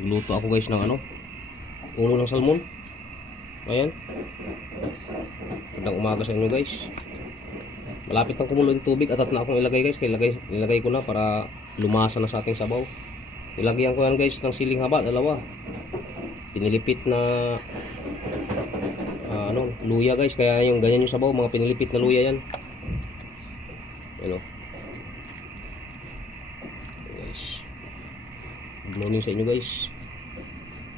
Luto ako guys ng ulo ng salmon. Ayan. Magandang umaga sa inyo guys. Malapit nang kumulo yung tubig at na akong ilagay guys. Kaya ilagay ko na para lumasa na sa ating sabaw. Ilagyan ko yan guys ng siling haba, dalawa. Pinilipit na luya guys. Kaya yung ganyan yung sabaw, mga pinilipit na luya yan. Ayan o. Guys. Good morning sa inyo guys.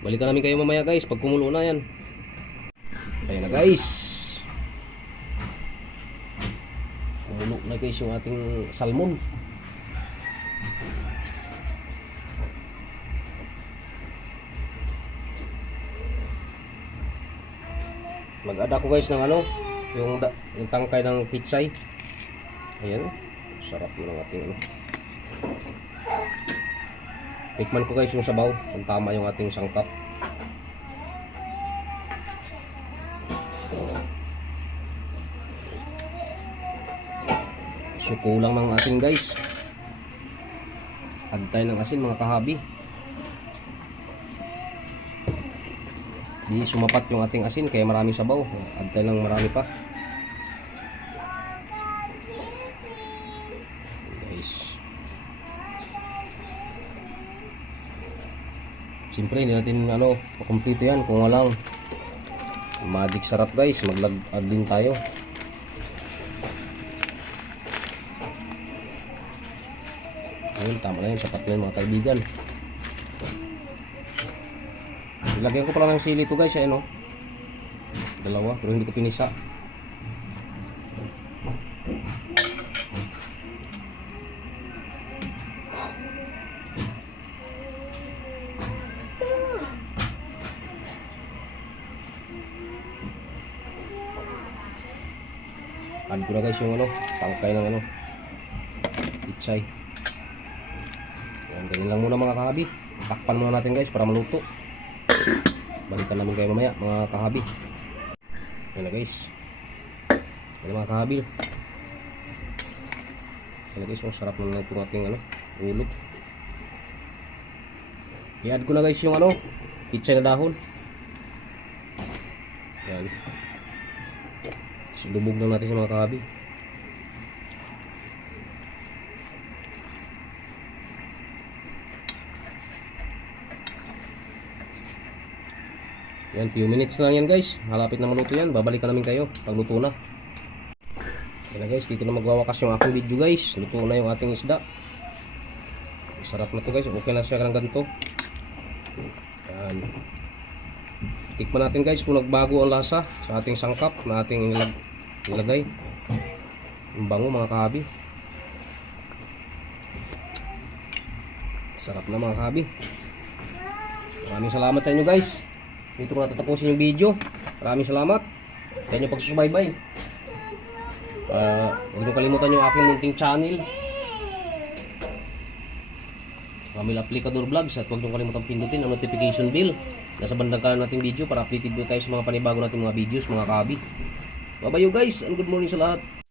Balikan namin kayo mamaya guys pag kumulo na yan. Ayan na guys. Kumulo na guys yung ating salmon. Mag-add ako guys ng yung tangkay ng pitsay. Ayan. Sarap ng ating Tikman ko guys yung sabaw, kung tama yung ating sangkap. So kulang ng asin guys. Add tayo ng asin mga kahabi. Di sumapat yung ating asin kaya maraming sabaw. Add tayo ng marami pa. Guys. Siyempre hindi natin makumpleto yan kung walang magic sarap guys. Mag-add din tayo. Ayun, tama na yun, sapat na yun mga kaibigan. Ilagyan ko pala ng sili to guys, dalawa, pero hindi ko pinisa. Add ko na guys yung tangkay ng pitsay. Yan, ganyan lang muna mga kahabi. Takpan muna natin guys para maluto. Balikan namin kayo mamaya mga kahabi. Yan na guys. Yan mga kahabi. Yan na guys, sarap na itong ating ulo. I-add ko na guys yung pitsay na dahon. Yan. Lubog lang natin sa mga kahabi. Yan, few minutes lang yan guys. Malapit na maluto yan. Babalikan namin kayo pag luto na. Yan na guys, dito na magwawakas yung aking video guys. Luto na yung ating isda. Sarap na to guys. Okay na siya ng ganito. Yan. Tikman natin guys kung nagbago ang lasa sa ating sangkap na ating ilagay. Ang bango mga kahabi. Sarap na mga kahabi. Maraming salamat sa inyo guys. Dito ko natatapusin yung video. Maraming salamat sa inyong pagsusubaybay. Huwag niyo kalimutan yung aking munting channel, Ramil Aplicador Vlogs, at huwag niyo kalimutan pindutin ang notification bell nasa bandang kanan nating video para updated tayo sa mga panibago nating mga videos mga kahabi. Bye bye you guys and good morning sa lahat.